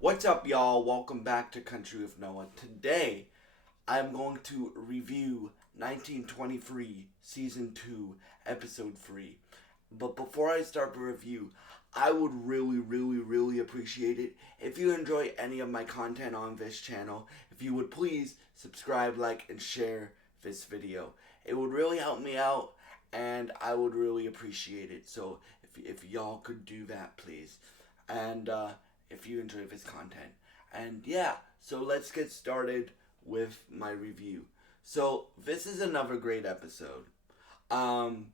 What's up, y'all? Welcome back to Country with Noah. Today, I'm going to review 1923 Season 2, Episode 3. But before I start the review, I would really appreciate it if you enjoy any of my content on this channel. If you would please subscribe, like, and share this video. It would really help me out, and I would really appreciate it. So, if y'all could do that, please. And, if you enjoy this content. And yeah, so let's get started with my review. So this is another great episode. Um,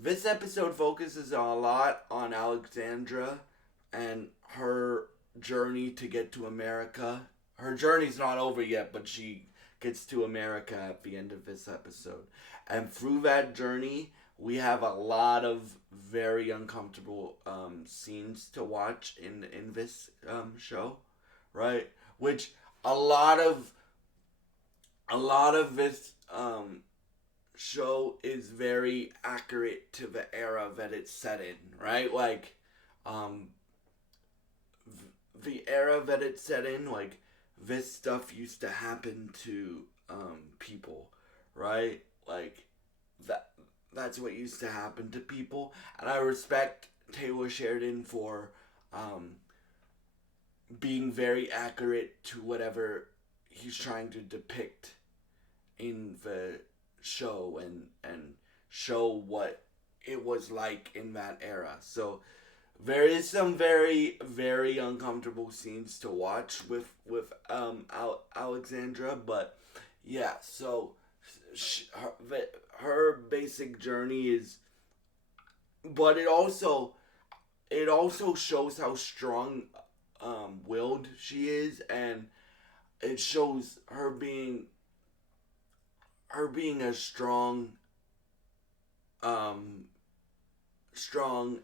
this episode focuses a lot on Alexandra and her journey to get to America. Her journey's not over yet, but she gets to America at the end of this episode. And through that journey, we have a lot of very uncomfortable scenes to watch in this show, right? Which a lot of this show is very accurate to the era that it's set in, right? Like um, the era that it's set in, like this stuff used to happen to people, right? Like that that's what used to happen to people, and I respect Taylor Sheridan for um, being very accurate to whatever he's trying to depict in the show and show what it was like in that era. So there is some very uncomfortable scenes to watch with Alexandra, but yeah. So her basic journey is, but it also shows how strong willed she is, and it shows her being a um strong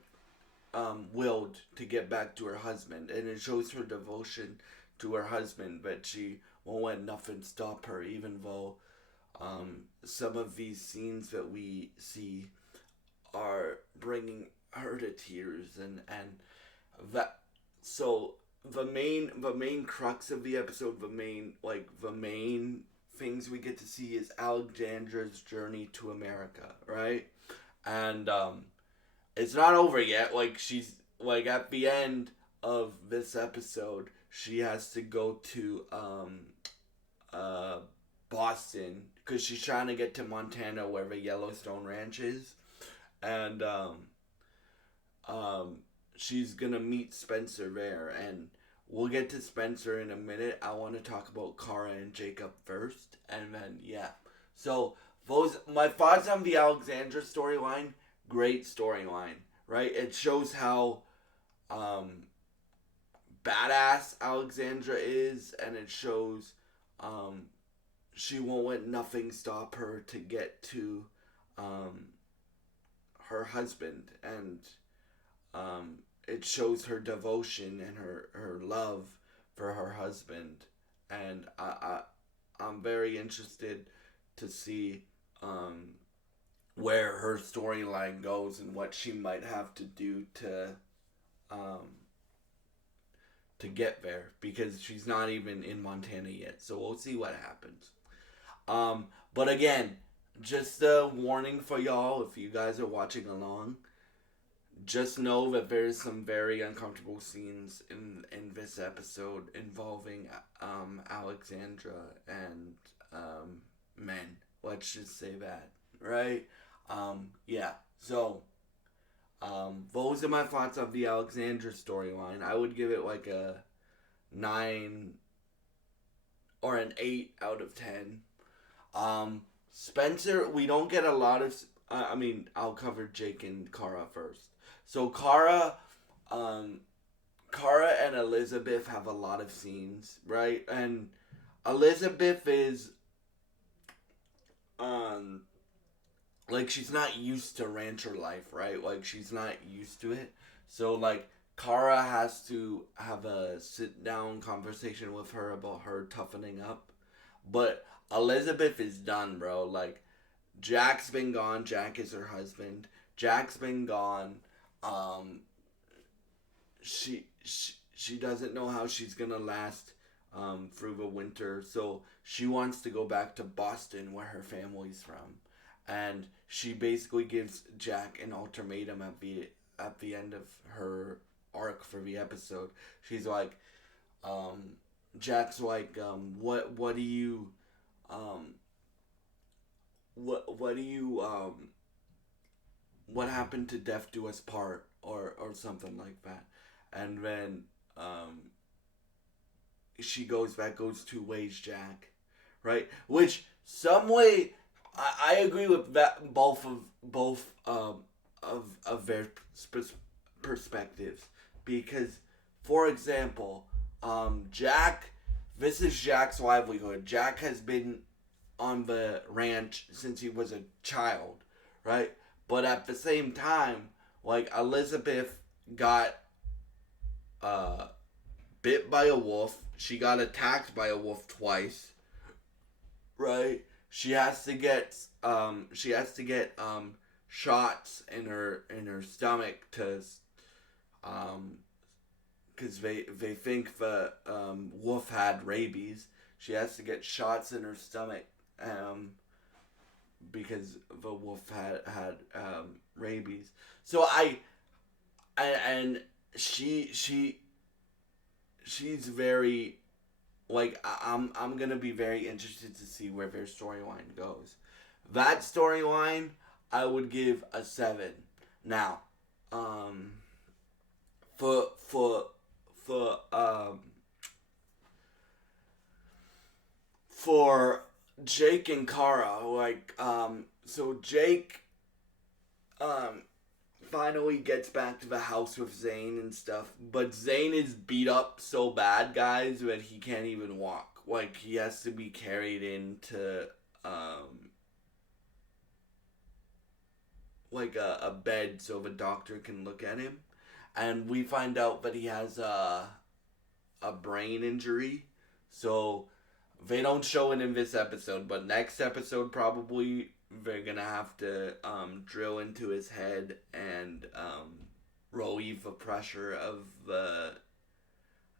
willed to get back to her husband, and it shows her devotion to her husband, but she won't let nothing stop her, even though some of these scenes that we see are bringing her to tears, and that. So the main crux of the episode, the main things we get to see is Alexandra's journey to America, right? And it's not over yet. Like, she's like, at the end of this episode, she has to go to uh Boston because she's trying to get to Montana where the Yellowstone Ranch is, and um she's gonna meet Spencer there, and we'll get to Spencer in a minute. I want to talk about Kara and Jacob first, and then yeah. So those my thoughts on the Alexandra storyline. Great storyline, right? It shows how um, badass Alexandra is, and it shows um, she won't let nothing stop her to get to um, her husband, and um, it shows her devotion and her love for her husband, and I'm very interested to see where her storyline goes and what she might have to do um, to get there, because she's not even in Montana yet. So we'll see what happens. But again, just a warning for y'all if you guys are watching along. Just know that there's some very uncomfortable scenes in this episode involving Alexandra and men. Let's just say that, right? Yeah. So those are my thoughts of the Alexandra storyline. I would give it like a 9 or an 8 out of 10. Spencer, we don't get a lot of. I mean, I'll cover Jake and Kara first. So um, Kara and Elizabeth have a lot of scenes, right? And Elizabeth is, um, like, she's not used to rancher life, right? Like, she's not used to it. So, like, Kara has to have a sit down conversation with her about her toughening up. But Elizabeth is done, bro. Like, Jack's been gone. Jack is her husband. Jack's been gone. Um, she she doesn't know how she's gonna last through the winter, so she wants to go back to Boston where her family's from, and she basically gives Jack an ultimatum at the end of her arc for the episode. She's like, um, Jack's like, what do you um, what do you what happened to death do us part, or something like that, and then um, goes two ways, Jack, right? Which some way I agree with that, both of their perspectives, because, for example, Jack, this is Jack's livelihood. Jack has been on the ranch since he was a child, right? But at the same time, like, Elizabeth got uh, bit by a wolf. She got attacked by a wolf twice, right? She has to get shots in her stomach to because they think the wolf had rabies. She has to get shots in her stomach because the wolf had rabies. So and she's very, like, I'm gonna be very interested to see where their storyline goes. That storyline I would give a 7. Now, um, for for for for Jake and Kara, like, so Jake um finally gets back to the house with Zane and stuff, but Zane is beat up so bad, guys, that he can't even walk. Like, he has to be carried into like a bed so the doctor can look at him, and we find out that he has a brain injury. So they don't show it in this episode, but next episode probably they're gonna have to drill into his head and relieve the pressure of the,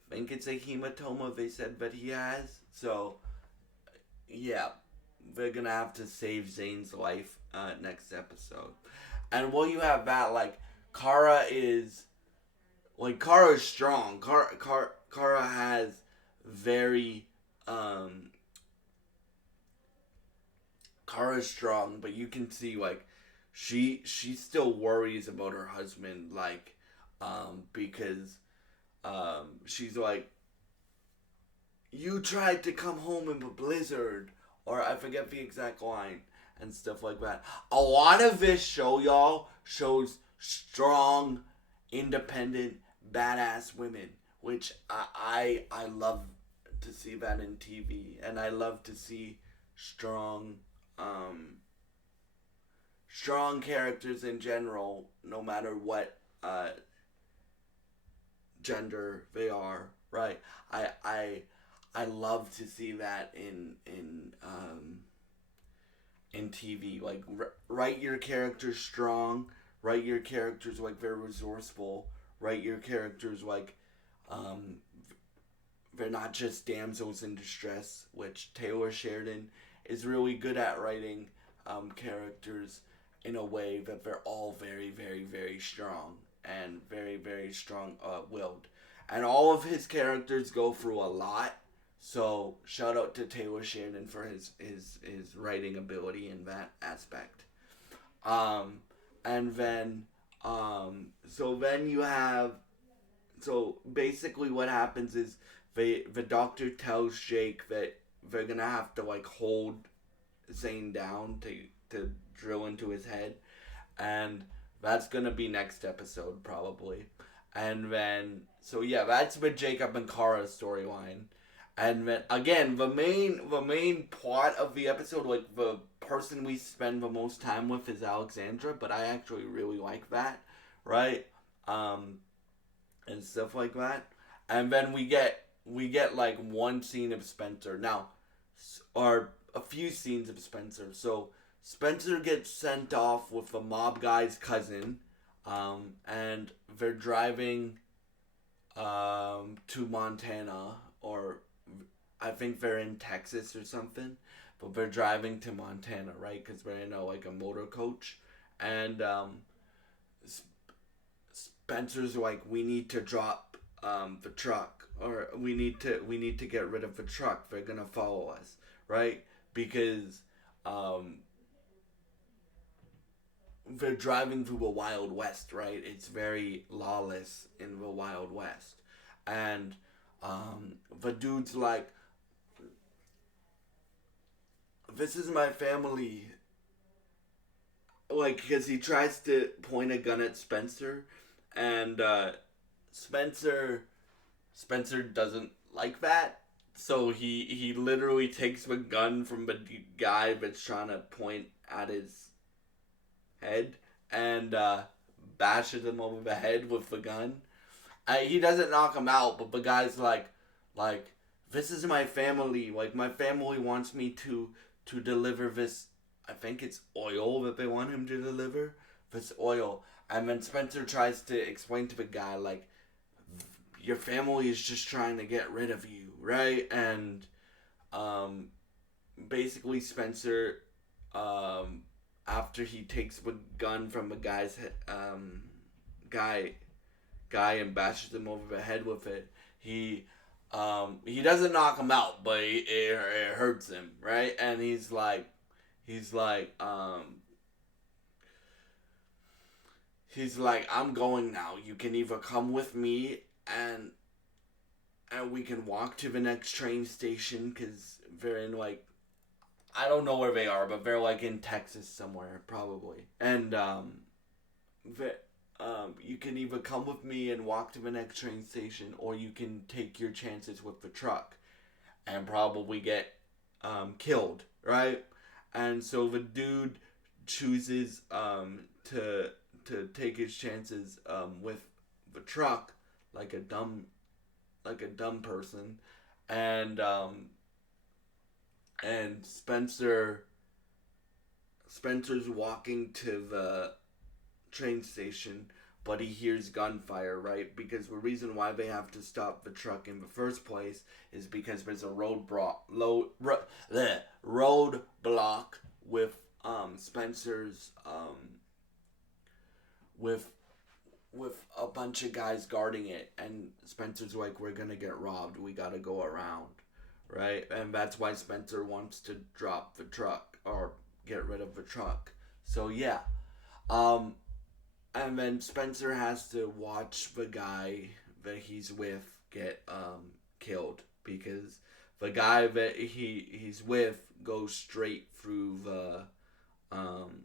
I think it's a hematoma they said that he has. So yeah, they're gonna have to save Zane's life next episode. And while you have that, like, Kara is Kara is strong. Kara has very Kara's strong, but you can see, like, she still worries about her husband, like, because she's like, you tried to come home in a blizzard, or I forget the exact line and stuff like that. A lot of this show, y'all, shows strong, independent, badass women, which I love to see that in TV, and I love to see strong strong characters in general, no matter what gender they are, right? I love to see that in TV. Like, write your characters strong, write your characters like they're resourceful, write your characters like um, they're not just damsels in distress, which Taylor Sheridan is really good at writing characters in a way that they're all very, very, very strong and very, very strong willed. And all of his characters go through a lot. So shout out to Taylor Sheridan for his writing ability in that aspect. And then so then you have, so basically what happens is the doctor tells Jake that they're gonna have to, like, hold Zane down to drill into his head, and that's gonna be next episode probably. And then, so yeah, that's the Jacob and Kara storyline. And then again, the main plot of the episode, like, the person we spend the most time with is Alexandra, but I actually really like that, right? And stuff like that. And then we get like one scene of Spencer now, or a few scenes of Spencer. So Spencer gets sent off with the mob guy's cousin, and they're driving to Montana, or I think they're in Texas or something, but they're driving to Montana, right? Because they're in like a motor coach, and Spencer's like, we need to drop the truck, or we need to get rid of the truck. They're gonna follow us, right? Because um, they're driving through the Wild West, right? It's very lawless in the Wild West, and the dude's like, "This is my family." Like, because he tries to point a gun at Spencer, and Spencer Spencer doesn't like that. So he literally takes the gun from the guy that's trying to point at his head, and bashes him over the head with the gun. He doesn't knock him out, but the guy's like, this is my family. Like, my family wants me to deliver this. I think it's oil that they want him to deliver. This oil, and then Spencer tries to explain to the guy, like, your family is just trying to get rid of you, right? And um, basically Spencer, um, after he takes the gun from the guy's guy guy and bashes him over the head with it, he doesn't knock him out, but it hurts him, right? And he's like he's like, I'm going now. You can either come with me, and we can walk to the next train station, because they're in, like, I don't know where they are, but they're like in Texas somewhere probably. And the, you can either come with me and walk to the next train station, or you can take your chances with the truck and probably get killed, right? And so the dude chooses to take his chances with the truck, like a dumb person, and Spencer's walking to the train station, but he hears gunfire, right? Because the reason why they have to stop the truck in the first place is because there's a road block with Spencer's with a bunch of guys guarding it, and Spencer's like, we're gonna get robbed, we gotta go around, right? And that's why Spencer wants to drop the truck, or get rid of the truck. So yeah. um and then Spencer has to watch the guy that he's with get killed, because the guy that he's with goes um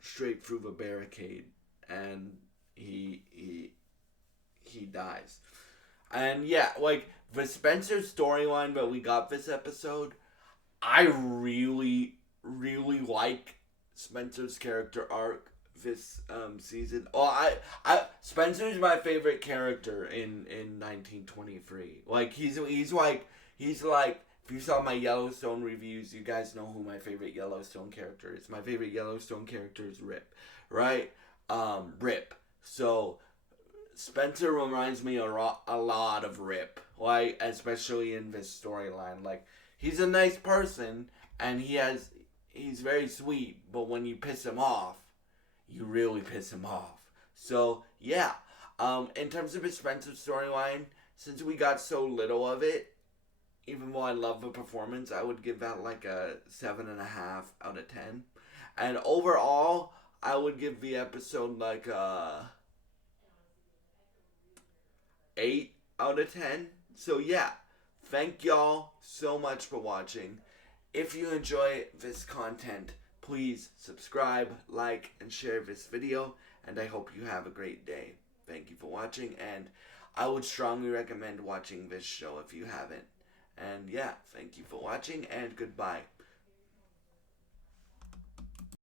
straight through the barricade, and he dies. And yeah, like, the Spencer storyline that we got this episode, I really, really like Spencer's character arc this season. Oh, I Spencer's my favorite character in 1923. Like, he's like, if you saw my Yellowstone reviews, you guys know who my favorite Yellowstone character is. My favorite Yellowstone character is Rip, right? Rip. So Spencer reminds me a lot of Rip, like, especially in this storyline. Like, he's a nice person, and he's very sweet, but when you piss him off, you really piss him off. So yeah, in terms of his Spencer storyline, since we got so little of it, even though I love the performance, I would give that like a 7.5 out of 10. And overall, I would give the episode like a 8 out of 10. So yeah, thank y'all so much for watching. If you enjoy this content, please subscribe, like, and share this video, and I hope you have a great day. Thank you for watching, and I would strongly recommend watching this show if you haven't. And yeah, thank you for watching, and goodbye.